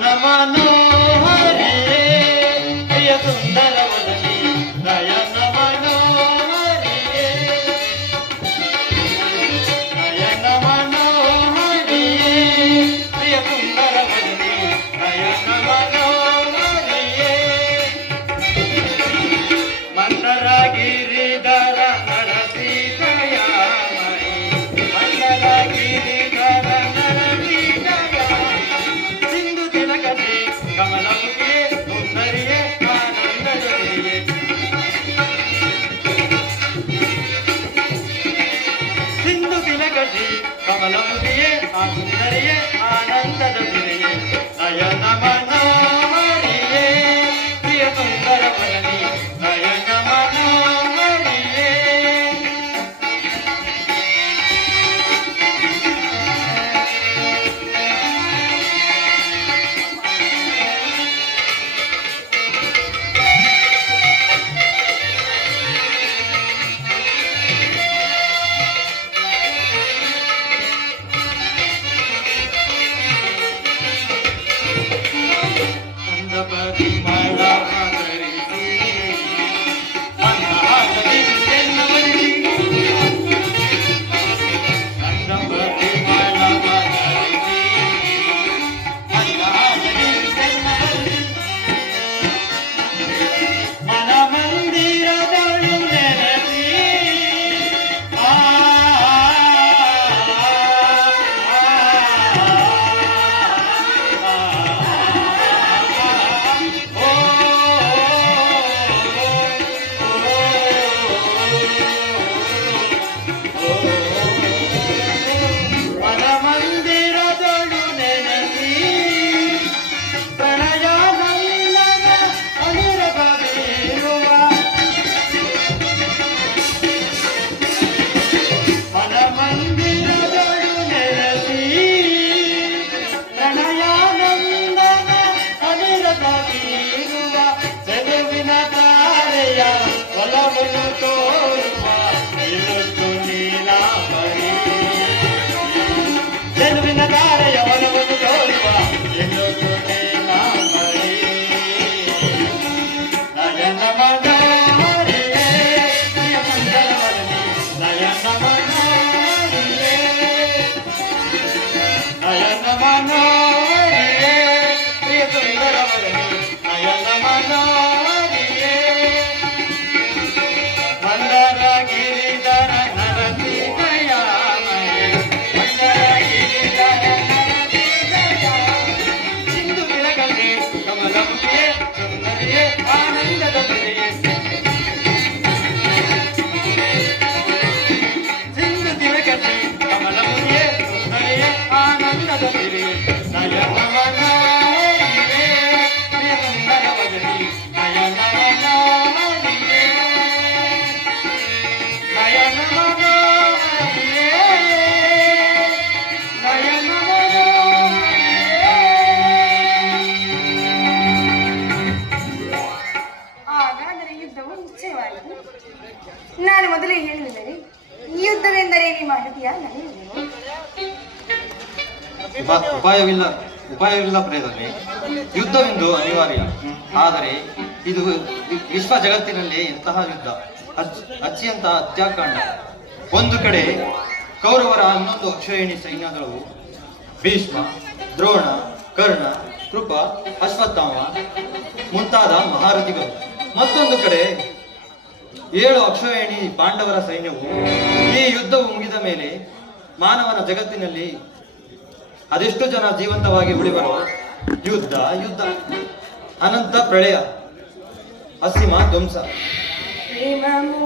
ನಯನ ಮನೋಹರಿಯೇ ಪ್ರಿಯ ಸುಂದರ ವದನಿ ನಯನ ಮನೋಹರಿಯೇ ನಯನ ಮನೋಹರಿಯೇ ಪ್ರಿಯ ಸುಂದರ ವದನಿ ನಯನ ಮನೋಹರಿಯೇ ಮಂದರ ಗಿರಿಧರ ನರಸಿ ದಯಾಮಯಿ ಮಂದರ ಗಿರಿಧರ ನರಸಿ ಕಮಲಮುಖಿಯೇ ಸುಂದರಿಯೇ ಆನಂದ ಜೊತೆಯೇ ಸಿಂಧು ತಿಲಕಟಿ ಕಮಲಮುಖಿಯೇ ಆ ಸುಂದರಿಯೇ ಆನಂದದ ಸಿರಿಯೇ ನಯನ ಮನೋಹರಿಯೇ ಪ್ರಿಯ ಸುಂದರ ವದನಿ ನಯನ ಮನೋಹರಿಯೇ ಚೆಲುವಿನ ಧಾರೆಯ ಒಲವನ್ನು ತೋರುವ ಎಲ್ಲೊಂದು ನೀಲಾಂಬರಿ ನಯನ ಮನೋಹರಿಯೇ ಪ್ರಿಯ ಸುಂದರ ವದನಿ ನಯನ ಮನೋಹರಿಯೇ ನಯನ ಮನೋಹರಿಯೇ ಪ್ರಿಯ ಸುಂದರ ವದನಿ ನಯನ ಮನೋಹರಿಯೇ ಮಂದರ ಗಿರಿಧರ ನರಸಿ ದಯಾಮಯಿ ಮಂದರ ಗಿರಿಧರ ನರಸಿ ದಯಾಮಯಿ ಸಿಂಧು ತಿಲಕಟಿ ಕಮಲಮುಖಿಯೇ ಸುಂದರಿಯೇ ಆನಂದದ ಸಿರಿಯೇ ಸಿಂಧು ತಿಲಕಟಿ ಕಮಲಮುಖಿಯೇ ಸುಂದರಿಯೇ ಆನಂದದ ಸಿರಿಯೇ ನಯನ ಮನೋಹರಿಯೇ ಪ್ರಿಯ ಸುಂದರ ವದನಿ ನಯನ ಮನೋಹರಿಯೇ ನಯನ ಮನೋಹರಿಯೇ ನಯನ ಮನೋಹರಿಯೇ. ಹಾಗಾದರೆ ಯುದ್ಧವು ನಿಶ್ಚಯವಾಯಿತು. ನಾನು ಮೊದಲೇ ಹೇಳಿದರೆ ಈ ಯುದ್ಧವೆಂದರೆ ನಿಮ್ಮ ಹೃದಯ ನಡೆಯುವುದು ಉಪಾಯವಿಲ್ಲ ಪ್ರೇರಣೆ. ಯುದ್ಧವೆಂದು ಅನಿವಾರ್ಯ. ಆದರೆ ಇದು ವಿಶ್ವ ಜಗತ್ತಿನಲ್ಲಿ ಎಂತಹ ಯುದ್ಧ, ಅತ್ಯಂತ ಹತ್ಯಾಕಾಂಡ. ಒಂದು ಕಡೆ ಕೌರವರ 11 ಅಕ್ಷೋಹಿಣಿ ಸೈನ್ಯದಳು ಭೀಷ್ಮ, ದ್ರೋಣ, ಕರ್ಣ, ಕೃಪ, ಅಶ್ವತ್ಥಾಮ ಮುಂತಾದ ಮಹಾರಥಿಗಳು. ಮತ್ತೊಂದು ಕಡೆ 7 ಅಕ್ಷೋಹಿಣಿ ಪಾಂಡವರ ಸೈನ್ಯವು. ಈ ಯುದ್ಧವು ಮುಗಿದ ಮೇಲೆ ಮಾನವನ ಜಗತ್ತಿನಲ್ಲಿ ಅದೆಷ್ಟು ಜನ ಜೀವಂತವಾಗಿ ಉಳಿಬರು? ಯುದ್ಧ ಯುದ್ಧ, ಅನಂತ ಪ್ರಳಯ, ಅಸೀಮ ಧ್ವಂಸ. ಪ್ರೇಮವು